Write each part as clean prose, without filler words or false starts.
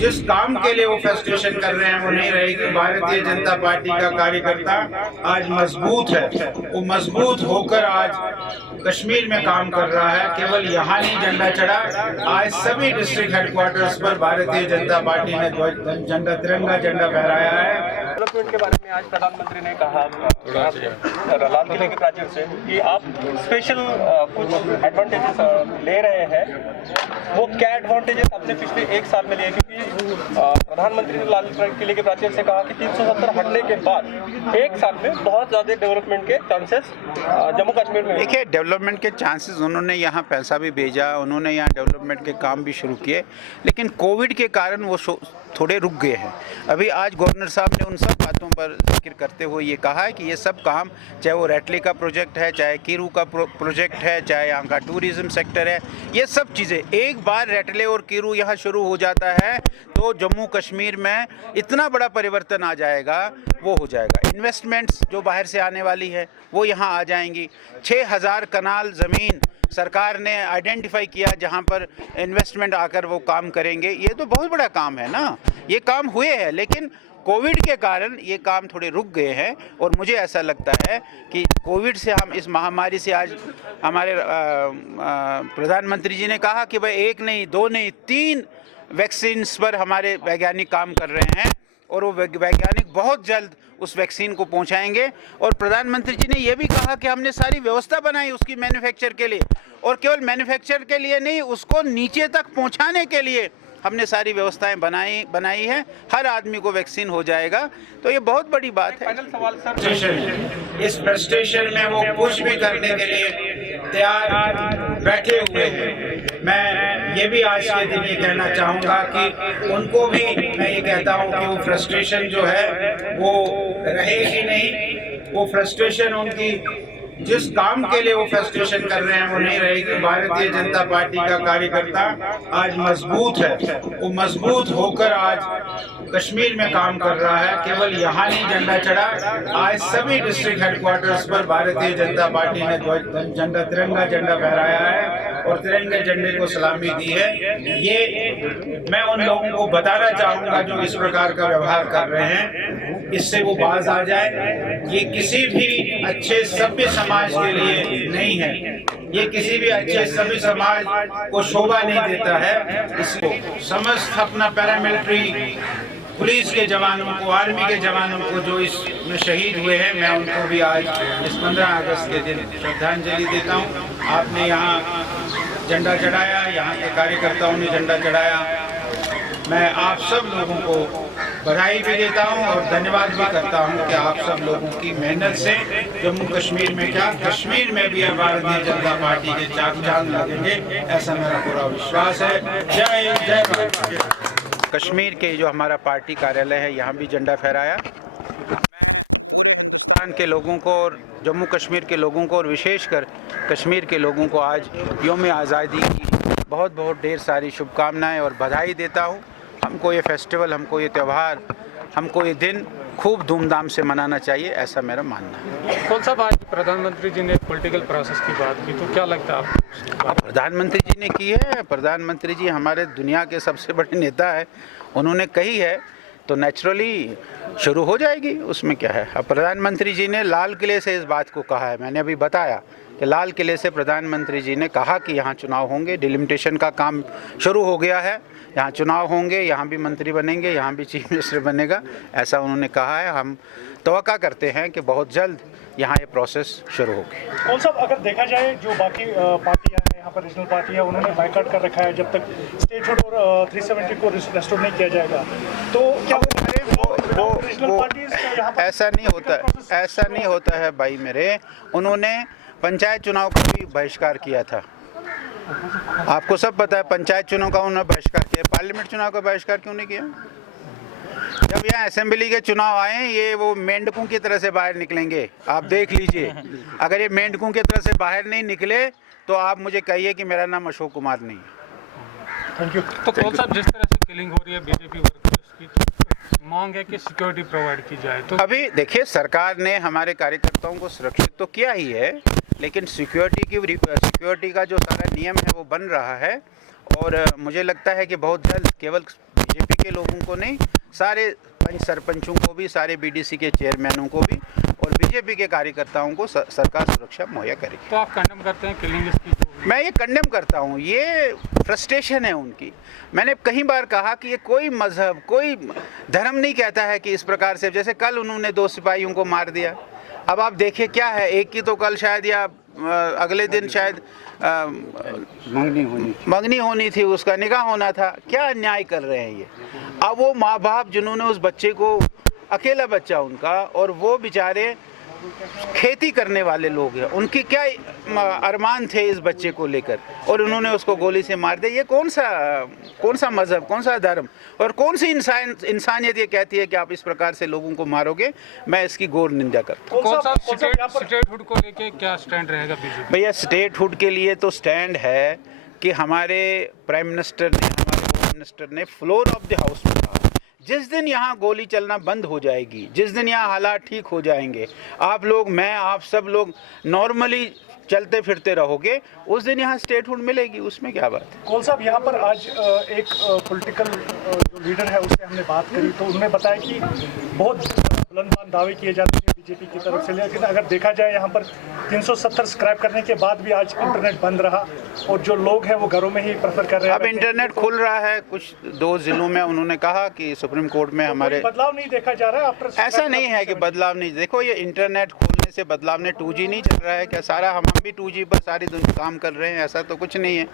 जिस काम के लिए वो फ्रस्ट्रेशन कर रहे हैं वो नहीं रहेगी। भारतीय जनता पार्टी का कार्यकर्ता आज मजबूत है, वो मजबूत होकर आज कश्मीर में काम कर रहा है। केवल यहाँ नहीं झंडा चढ़ा, आज सभी डिस्ट्रिक्ट हेडक्वार्टर्स पर भारतीय जनता पार्टी ने झंडा, तिरंगा झंडा फहराया है। डेवलपमेंट के बारे में आज प्रधानमंत्री ने कहा लाल किले के प्राचीर से कि आप स्पेशल कुछ एडवांटेजेस ले रहे हैं। वो क्या एडवांटेजेस आपने पिछले एक साल में लिए? क्योंकि प्रधानमंत्री ने लाल किले के प्राचीर से कहा कि 370 हटने के बाद एक साल में बहुत ज़्यादा डेवलपमेंट के चांसेस जम्मू कश्मीर में। देखिए, डेवलपमेंट के चांसेस, उन्होंने यहाँ पैसा भी भेजा, उन्होंने यहाँ डेवलपमेंट के काम भी शुरू किए, लेकिन कोविड के कारण वो थोड़े रुक गए हैं। अभी आज गवर्नर साहब ने उन सब बातों पर जिक्र करते हुए ये कहा है कि ये सब काम, चाहे वो रैटले का प्रोजेक्ट है, चाहे कीरू का प्रोजेक्ट है, चाहे यहाँ का टूरिज्म सेक्टर है, ये सब चीज़ें एक बार रैटले और कीरू यहाँ शुरू हो जाता है तो जम्मू कश्मीर में इतना बड़ा परिवर्तन आ जाएगा, वो हो जाएगा। इन्वेस्टमेंट्स जो बाहर से आने वाली है वो यहाँ आ जाएंगी। 6000 कनाल ज़मीन सरकार ने आइडेंटिफाई किया जहाँ पर इन्वेस्टमेंट आकर वो काम करेंगे। ये तो बहुत बड़ा काम है ना, ये काम हुए हैं, लेकिन कोविड के कारण ये काम थोड़े रुक गए हैं। और मुझे ऐसा लगता है कि कोविड से हम, इस महामारी से, आज हमारे प्रधानमंत्री जी ने कहा कि भाई 1 नहीं 2 नहीं 3 वैक्सीन्स पर हमारे वैज्ञानिक काम कर रहे हैं और वो वैज्ञानिक बहुत जल्द उस वैक्सीन को पहुंचाएंगे। और प्रधानमंत्री जी ने यह भी कहा कि हमने सारी व्यवस्था बनाई उसकी मैन्युफैक्चर के लिए, और केवल मैन्युफैक्चर के लिए नहीं, उसको नीचे तक पहुंचाने के लिए हमने सारी व्यवस्थाएं बनाई है। हर आदमी को वैक्सीन हो जाएगा, तो ये बहुत बड़ी बात है। फाइनल सवाल सर, इस फ्रस्ट्रेशन में वो कुछ भी करने के लिए तैयार बैठे हुए हैं। मैं ये भी आज के दिन ये कहना चाहूँगा कि उनको भी मैं ये कहता हूँ कि वो फ्रस्ट्रेशन जो है वो रहेगी नहीं। वो फ्रस्ट्रेशन उनकी, जिस काम के लिए वो फ्रस्ट्रेशन कर रहे हैं वो नहीं रहेगी। भारतीय जनता पार्टी का कार्यकर्ता आज मजबूत है, वो मजबूत होकर आज कश्मीर में काम कर रहा है। केवल यहाँ नहीं झंडा चढ़ा, आज सभी डिस्ट्रिक्ट हेडक्वार्टर्स पर भारतीय जनता पार्टी ने झंडा, तिरंगा झंडा फहराया है और तिरंगे झंडे को सलामी दी है। ये मैं उन लोगों को बताना चाहूँगा जो इस प्रकार का व्यवहार कर रहे हैं, इससे वो बाज आ जाए। ये किसी भी अच्छे सभ्य समाज के लिए नहीं है, ये किसी भी अच्छे सभ्य समाज को शोभा नहीं देता है। इसको समस्त अपना पैरामिलिट्री पुलिस के जवानों को, आर्मी के जवानों को जो इसमें शहीद हुए हैं, मैं उनको भी आज इस 15 अगस्त के दिन श्रद्धांजलि देता हूँ। आपने यहाँ झंडा चढ़ाया, यहाँ के कार्यकर्ताओं ने झंडा चढ़ाया। मैं आप सब लोगों को बधाई भी देता हूं और धन्यवाद भी करता हूं कि आप सब लोगों की मेहनत से जम्मू कश्मीर में, क्या कश्मीर में भी भारतीय जनता पार्टी के चांद लगेंगे, ऐसा मेरा पूरा विश्वास है। जय जय भारत। कश्मीर के जो हमारा पार्टी कार्यालय है, यहाँ भी झंडा फहराया। मैं के लोगों को और जम्मू कश्मीर के लोगों को और विशेषकर कश्मीर के लोगों को आज यौम आज़ादी की बहुत बहुत ढेर सारी शुभकामनाएं और बधाई देता हूँ। हमको ये फेस्टिवल, हमको ये त्यौहार, हमको ये दिन खूब धूमधाम से मनाना चाहिए, ऐसा मेरा मानना है। कौन सा आज प्रधानमंत्री जी ने पॉलिटिकल प्रोसेस की बात की, तो क्या लगता है आपको? प्रधानमंत्री जी ने की है। प्रधानमंत्री जी हमारे दुनिया के सबसे बड़े नेता है, उन्होंने कही है तो नेचुरली शुरू हो जाएगी, उसमें क्या है। अब प्रधानमंत्री जी ने लाल किले से इस बात को कहा है, मैंने अभी बताया कि लाल किले से प्रधानमंत्री जी ने कहा कि यहाँ चुनाव होंगे, डिलिमिटेशन का काम शुरू हो गया है, यहाँ चुनाव होंगे, यहाँ भी मंत्री बनेंगे, यहाँ भी चीफ मिनिस्टर बनेगा, ऐसा उन्होंने कहा है। हम तवक्का करते हैं कि बहुत जल्द यहाँ ये प्रोसेस शुरू होगी। कौन सा, अगर देखा जाए जो बाकी पार्टियां हैं यहाँ पर, रीजनल पार्टी है, उन्होंने बाइकआउट कर रखा है जब तक स्टेटहुड और 370 को रेस्टोर नहीं किया जाएगा, तो क्या वो ऐसा नहीं होता है भाई मेरे। उन्होंने पंचायत चुनाव का भी बहिष्कार किया था, आपको सब पता है। पंचायत चुनाव का उन्होंने बहिष्कार किया, पार्लियामेंट चुनाव का बहिष्कार क्यों नहीं किया? जब यहाँ असेंबली के चुनाव आए, ये वो मेंढकों की तरह से बाहर निकलेंगे, आप देख लीजिए। अगर ये मेंढकों की तरह से बाहर नहीं निकले तो आप मुझे कहिए कि मेरा नाम अशोक कुमार नहीं है। Thank you. तो कौन सा, जिस तरह से किलिंग हो रही है बीजेपी वर्कर्स की, मांग है कि सिक्योरिटी प्रोवाइड की जाए, तो अभी देखिए, सरकार ने हमारे कार्यकर्ताओं को सुरक्षित तो किया ही है, लेकिन सिक्योरिटी का जो सारा नियम है वो बन रहा है। और मुझे लगता है कि बहुत जल्द केवल बीजेपी के लोगों को नहीं, सारे पंच सरपंचों को भी, सारे बीडीसी के चेयरमैनों को भी और बीजेपी के कार्यकर्ताओं को सरकार सुरक्षा मुहैया करेगी। तो आप कंडेम करते हैं किलिंग इसकी? मैं ये कंडेम करता हूँ, ये फ्रस्ट्रेशन है उनकी। मैंने कई बार कहा कि ये कोई मजहब, कोई धर्म नहीं कहता है कि इस प्रकार से, जैसे कल उन्होंने 2 सिपाहियों को मार दिया। अब आप देखिए क्या है, एक की तो कल शायद या अगले दिन शायद मंगनी होनी थी, उसका निकाह होना था। क्या अन्याय कर रहे हैं ये। अब वो माँ बाप जिन्होंने उस बच्चे को, अकेला बच्चा उनका, और वो बेचारे खेती करने वाले लोग हैं, उनकी क्या अरमान थे इस बच्चे को लेकर, और उन्होंने उसको गोली से मार दिया। ये कौन सा मजहब, कौन सा धर्म और कौन सी इंसानियत ये कहती है कि आप इस प्रकार से लोगों को मारोगे। मैं इसकी घोर निंदा करता हूँ। कौन सा स्टेटहुड को लेके क्या स्टैंड रहेगा बीजेपी? भैया स्टेटहुड के लिए तो स्टैंड है कि हमारे प्राइम मिनिस्टर ने, हमारे होम मिनिस्टर ने फ्लोर ऑफ द हाउस में कहा, जिस दिन यहाँ गोली चलना बंद हो जाएगी, जिस दिन यहाँ हालात ठीक हो जाएंगे, आप लोग, मैं, आप सब लोग नॉर्मली चलते फिरते रहोगे, उस दिन यहाँ स्टेटहुड मिलेगी। उसमें क्या बात है। कौल साहब, यहाँ पर आज एक पॉलिटिकल जो लीडर है उससे हमने बात करी तो उन्होंने बताया कि बहुत बुलंद दावे किए जाते हैं बीजेपी की तरफ से, लेकिन अगर देखा जाए यहाँ पर 370 स्क्रैप करने के बाद भी आज इंटरनेट बंद रहा और जो लोग हैं वो घरों में ही प्रेफर कर रहे हैं। अब इंटरनेट खुल रहा है कुछ 2 जिलों में। उन्होंने कहा कि सुप्रीम कोर्ट में हमारे बदलाव नहीं देखा जा रहा है। ऐसा नहीं है कि बदलाव नहीं, देखो ये इंटरनेट खोलने से बदलाव ने 2G नहीं चल रहा है क्या? सारा हम भी 2G पर सारी दुनिया काम कर रहे हैं, ऐसा तो कुछ नहीं है।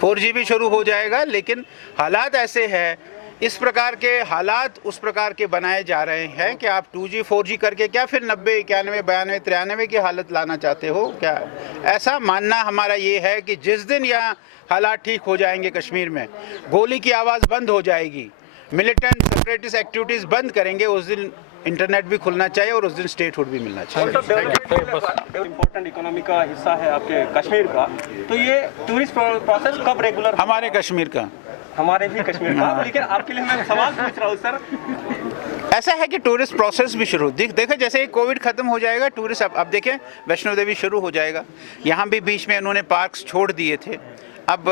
4G भी शुरू हो जाएगा, लेकिन हालात ऐसे हैं, इस प्रकार के हालात उस प्रकार के बनाए जा रहे हैं कि आप 2G 4G करके क्या फिर 90, 91, 92, 93 की हालत लाना चाहते हो क्या? ऐसा मानना हमारा ये है कि जिस दिन यहाँ हालात ठीक हो जाएंगे, कश्मीर में गोली की आवाज़ बंद हो जाएगी, मिलिटेंट सेपरेटिस्ट एक्टिविटीज़ बंद करेंगे, उस दिन इंटरनेट भी खुलना चाहिए और उस दिन स्टेटहुड भी मिलना चाहिए। इम्पोर्टेंट इकोनॉमी का हिस्सा है आपके कश्मीर का, तो ये टूरिस्ट प्रोसेस कब रेगुलर? हमारे कश्मीर का, हमारे भी कश्मीर का, लेकिन आपके लिए मैं सवाल पूछ रहा हूँ सर। ऐसा है कि टूरिस्ट प्रोसेस भी शुरू देखें, जैसे ही कोविड खत्म हो जाएगा, टूरिस्ट अब देखें वैष्णो देवी शुरू हो जाएगा। यहाँ भी बीच में उन्होंने पार्क्स छोड़ दिए थे, अब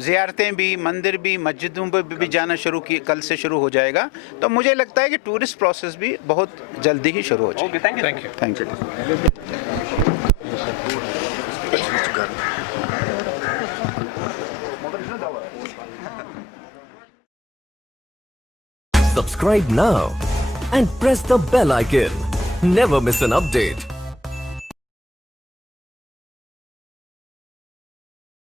ज़ियारतें भी, मंदिर भी, मस्जिदों पर भी जाना शुरू की, कल से शुरू हो जाएगा। तो मुझे लगता है कि टूरिस्ट प्रोसेस भी बहुत जल्दी ही शुरू हो जाएगा। Thank you. Subscribe now and press the bell icon. Never miss an update.